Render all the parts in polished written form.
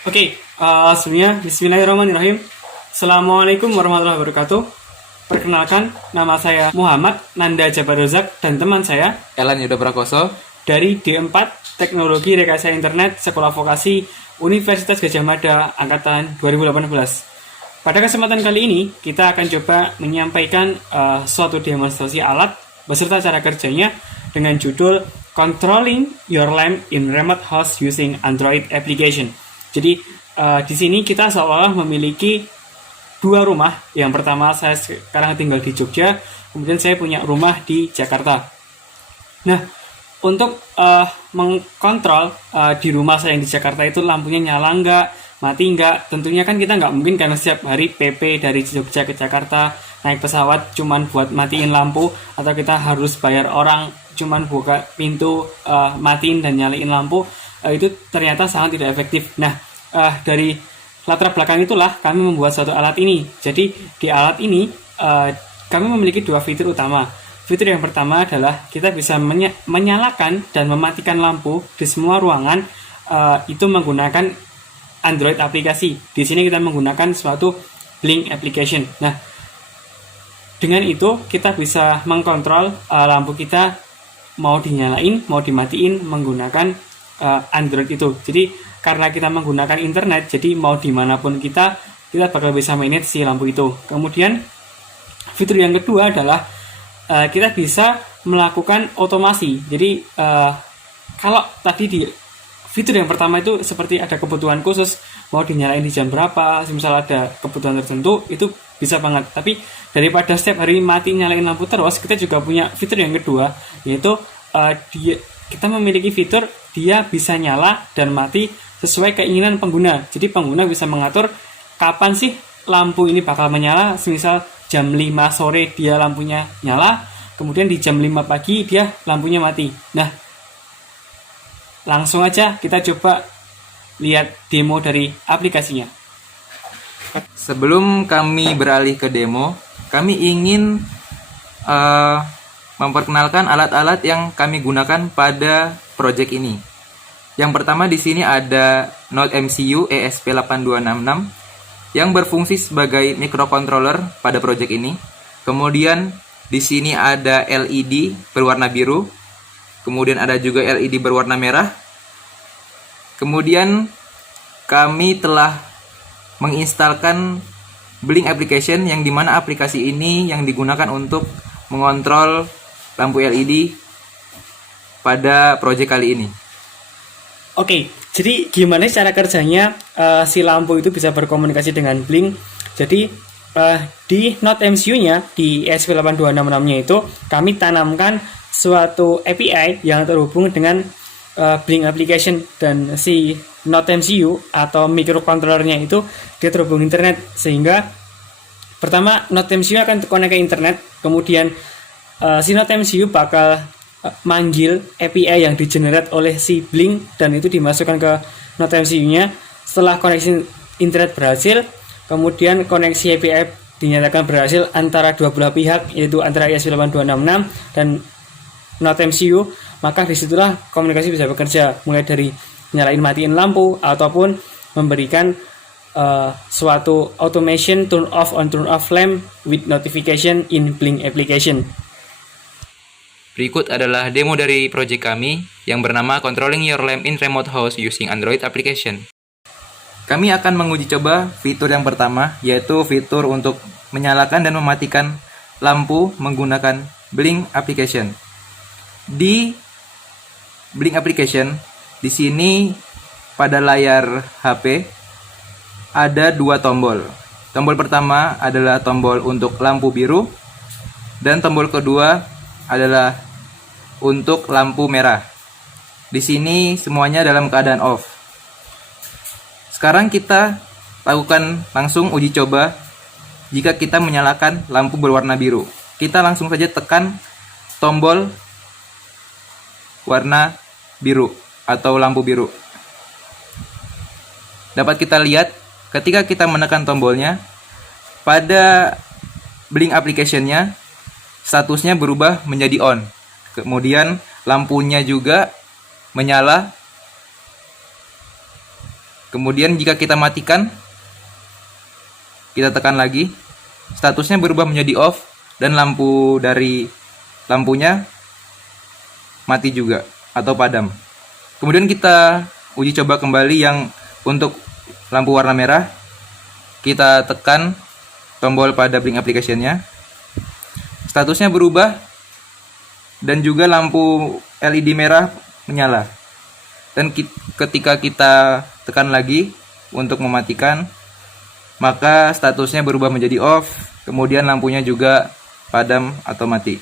Sebelumnya Bismillahirrahmanirrahim. Assalamualaikum warahmatullahi wabarakatuh. Perkenalkan, nama saya Muhammad Nanda Jabar Rozak dan teman saya Elan Yuda Prakoso. dari D4 Teknologi Rekayasa Internet Sekolah Vokasi Universitas Gadjah Mada Angkatan 2018. Pada kesempatan kali ini, kita akan coba menyampaikan suatu demonstrasi alat beserta cara kerjanya dengan judul Controlling Your Lamp in Remote House Using Android Application. Jadi, di sini kita seolah memiliki dua rumah. Yang pertama, saya sekarang tinggal di Jogja, kemudian saya punya rumah di Jakarta. Nah, untuk mengkontrol di rumah saya yang di Jakarta itu lampunya nyala nggak, mati nggak, tentunya kan kita nggak mungkin karena setiap hari PP dari Jogja ke Jakarta naik pesawat cuman buat matiin lampu, atau kita harus bayar orang cuman buka pintu, matiin dan nyalain lampu, itu ternyata sangat tidak efektif. Nah, dari latar belakang itulah kami membuat suatu alat ini. Jadi di alat ini kami memiliki dua fitur utama. Fitur yang pertama adalah kita bisa menyalakan dan mematikan lampu di semua ruangan, itu menggunakan Android aplikasi. Di sini kita menggunakan suatu Blink application. Nah, dengan itu kita bisa mengkontrol lampu kita mau dinyalain, mau dimatiin menggunakan Android itu. Jadi karena kita menggunakan internet, jadi mau dimanapun kita bakal bisa manage si lampu itu. Kemudian fitur yang kedua adalah kita bisa melakukan otomasi. Jadi kalau tadi di fitur yang pertama itu seperti ada kebutuhan khusus, mau dinyalain di jam berapa, misal ada kebutuhan tertentu, itu bisa banget. Tapi daripada setiap hari mati nyalain lampu terus, kita juga punya fitur yang kedua, yaitu kita memiliki fitur dia bisa nyala dan mati sesuai keinginan pengguna. Jadi pengguna bisa mengatur kapan sih lampu ini bakal menyala. Misal jam 5 sore dia lampunya nyala, kemudian di jam 5 pagi dia lampunya mati. Nah, langsung aja kita coba lihat demo dari aplikasinya. Sebelum kami beralih ke demo, kami ingin memperkenalkan alat-alat yang kami gunakan pada project ini. Yang pertama di sini ada Node MCU ESP8266 yang berfungsi sebagai microcontroller pada project ini. Kemudian di sini ada LED berwarna biru. Kemudian ada juga LED berwarna merah. Kemudian kami telah menginstalkan Blink application, yang dimana aplikasi ini yang digunakan untuk mengontrol lampu LED pada project kali ini. Jadi gimana cara kerjanya si lampu itu bisa berkomunikasi dengan Blink? Jadi di Node MCU-nya, di ESP8266-nya itu kami tanamkan suatu API yang terhubung dengan Blink application, dan si Node MCU atau microcontroller-nya itu dia terhubung internet, sehingga pertama Node MCU akan terkonek ke internet, kemudian si Node MCU bakal manggil API yang di-generate oleh si Blink dan itu dimasukkan ke Node MCU-nya. Setelah koneksi internet berhasil, kemudian koneksi API dinyatakan berhasil antara dua belah pihak, yaitu antara ESP8266 dan Node MCU, maka disitulah komunikasi bisa bekerja, mulai dari nyalain matiin lampu ataupun memberikan suatu automation turn off on turn off lamp with notification in Blink application. Berikut adalah demo dari project kami yang bernama Controlling Your Lamp in Remote House Using Android Application. Kami akan menguji coba fitur yang pertama, yaitu fitur untuk menyalakan dan mematikan lampu menggunakan Blink application. Di Blink application, di sini pada layar HP ada dua tombol. Tombol pertama adalah tombol untuk lampu biru, dan tombol kedua adalah untuk lampu merah. Di sini semuanya dalam keadaan off. Sekarang kita lakukan langsung uji coba jika kita menyalakan lampu berwarna biru. Kita langsung saja tekan tombol warna biru atau lampu biru. Dapat kita lihat ketika kita menekan tombolnya, pada Blink application-nya statusnya berubah menjadi on. Kemudian lampunya juga menyala Kemudian jika kita matikan, kita tekan lagi, statusnya berubah menjadi off dan lampu dari lampunya mati juga atau padam. Kemudian kita uji coba kembali yang untuk lampu warna merah. Kita tekan tombol pada blink application-nya. Statusnya berubah dan juga lampu LED merah menyala. Dan ketika kita tekan lagi untuk mematikan, maka statusnya berubah menjadi off, kemudian lampunya juga padam atau mati.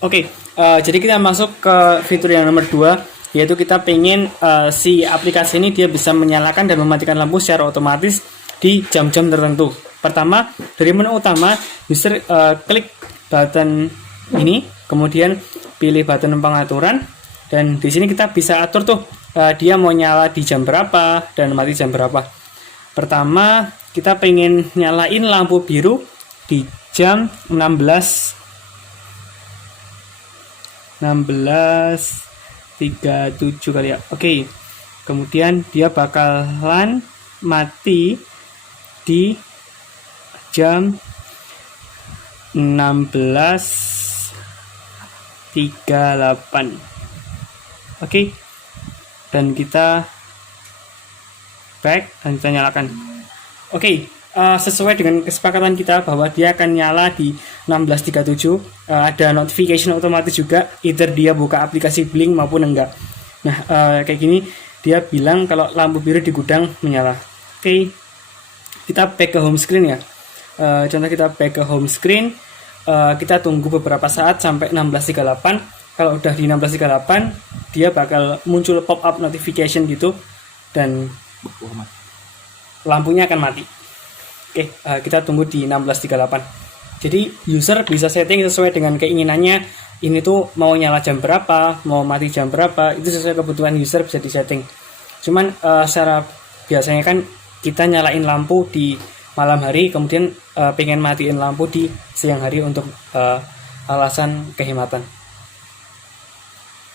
Oke, jadi kita masuk ke fitur yang nomor 2, yaitu kita pengen si aplikasi ini dia bisa menyalakan dan mematikan lampu secara otomatis di jam-jam tertentu. Pertama, dari menu utama, user klik button ini, kemudian pilih button pengaturan, dan di sini kita bisa atur tuh dia mau nyala di jam berapa dan mati jam berapa. Pertama, kita pengen nyalain lampu biru di jam 16:37 kali ya. Oke. Kemudian dia bakalan mati di jam 16:38. Oke. Dan kita back dan kita nyalakan. Oke. Sesuai dengan kesepakatan kita bahwa dia akan nyala di 16:37, ada notification otomatis juga, either dia buka aplikasi Blink maupun enggak. Nah, kayak gini dia bilang kalau lampu biru di gudang menyala. Oke, kita back ke home screen ya. Contoh kita back ke home screen, kita tunggu beberapa saat sampai 16:38. Kalau udah di 16:38, dia bakal muncul pop-up notification gitu, dan lampunya akan mati. Oke, kita tunggu di 16:38. Jadi user bisa setting sesuai dengan keinginannya. Ini tuh mau nyala jam berapa, mau mati jam berapa, itu sesuai kebutuhan user bisa disetting. Cuman secara biasanya kan kita nyalain lampu di malam hari, kemudian pengen matiin lampu di siang hari untuk alasan kehematan.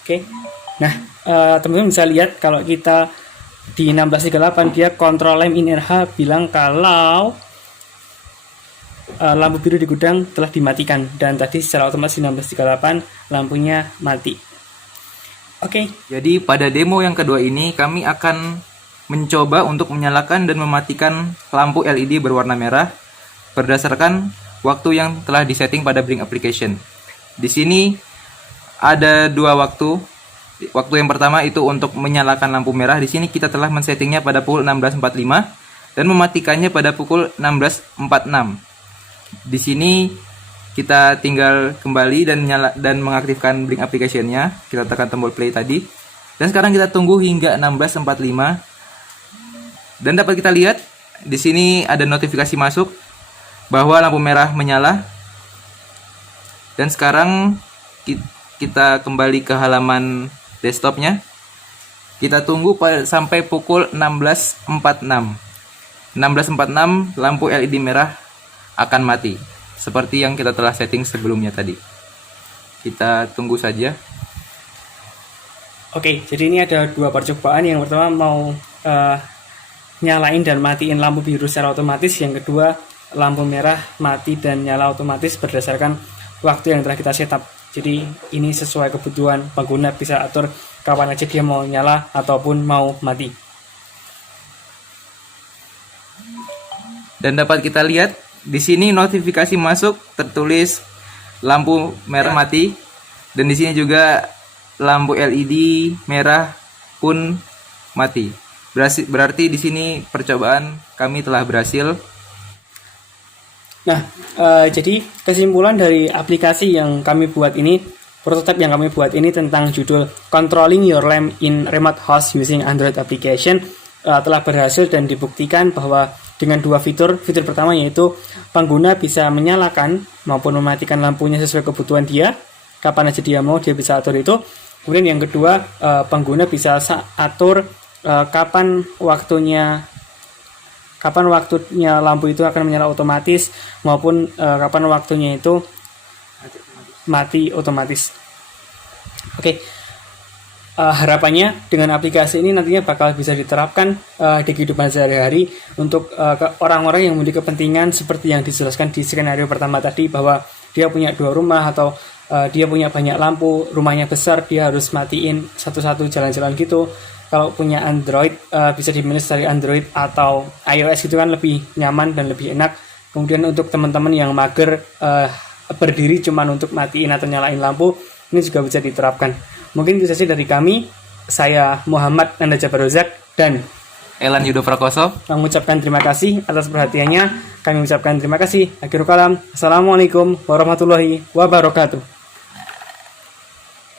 Oke, nah teman-teman bisa lihat kalau kita di 16:38 dia control lamp in RH bilang kalau lampu biru di gudang telah dimatikan, dan tadi secara otomatis 16:38 lampunya mati. Oke. Jadi pada demo yang kedua ini kami akan mencoba untuk menyalakan dan mematikan lampu LED berwarna merah berdasarkan waktu yang telah disetting pada Blink application. Di sini ada dua waktu. Waktu yang pertama itu untuk menyalakan lampu merah. Di sini kita telah men-settingnya pada pukul 16:45 dan mematikannya pada pukul 16:46. Di sini kita tinggal kembali dan mengaktifkan Blink application-nya. Kita tekan tombol play tadi. Dan sekarang kita tunggu hingga 16:45. Dan dapat kita lihat di sini ada notifikasi masuk bahwa lampu merah menyala. Dan sekarang kita kembali ke halaman desktopnya. Kita tunggu sampai pukul 16:46. 16:46 lampu LED merah akan mati, seperti yang kita telah setting sebelumnya tadi. Kita tunggu saja. Oke, jadi ini ada dua percobaan. Yang pertama mau nyalain dan matiin lampu biru secara otomatis. Yang kedua, lampu merah mati dan nyala otomatis berdasarkan waktu yang telah kita setup. Jadi ini sesuai kebutuhan pengguna, bisa atur kapan aja dia mau nyala ataupun mau mati. Dan dapat kita lihat di sini notifikasi masuk tertulis lampu merah mati, dan di sini juga lampu LED merah pun mati. Berarti di sini percobaan kami telah berhasil. Nah, jadi kesimpulan dari aplikasi yang kami buat ini, prototipe yang kami buat ini tentang judul Controlling Your Lamp in Remote House Using Android Application telah berhasil dan dibuktikan bahwa dengan dua fitur. Fitur pertama yaitu pengguna bisa menyalakan maupun mematikan lampunya sesuai kebutuhan dia, kapan aja dia mau dia bisa atur itu. Kemudian yang kedua, pengguna bisa atur kapan waktunya lampu itu akan menyala otomatis maupun kapan waktunya itu mati otomatis. Oke. harapannya dengan aplikasi ini nantinya bakal bisa diterapkan di kehidupan sehari-hari untuk orang-orang yang memiliki kepentingan seperti yang dijelaskan di skenario pertama tadi, bahwa dia punya 2 rumah atau dia punya banyak lampu, rumahnya besar, dia harus matiin satu-satu jalan-jalan gitu. Kalau punya Android, bisa di-manage dari Android atau iOS gitu kan, lebih nyaman dan lebih enak. Kemudian untuk teman-teman yang mager berdiri cuman untuk matiin atau nyalain lampu, ini juga bisa diterapkan. Mungkin itu saja dari kami. Saya Muhammad Nanda Jabar Rozak dan Elan Yudo Prakoso. mengucapkan terima kasih atas perhatiannya. Kami ucapkan terima kasih. Akhirul kalam. Assalamualaikum warahmatullahi wabarakatuh.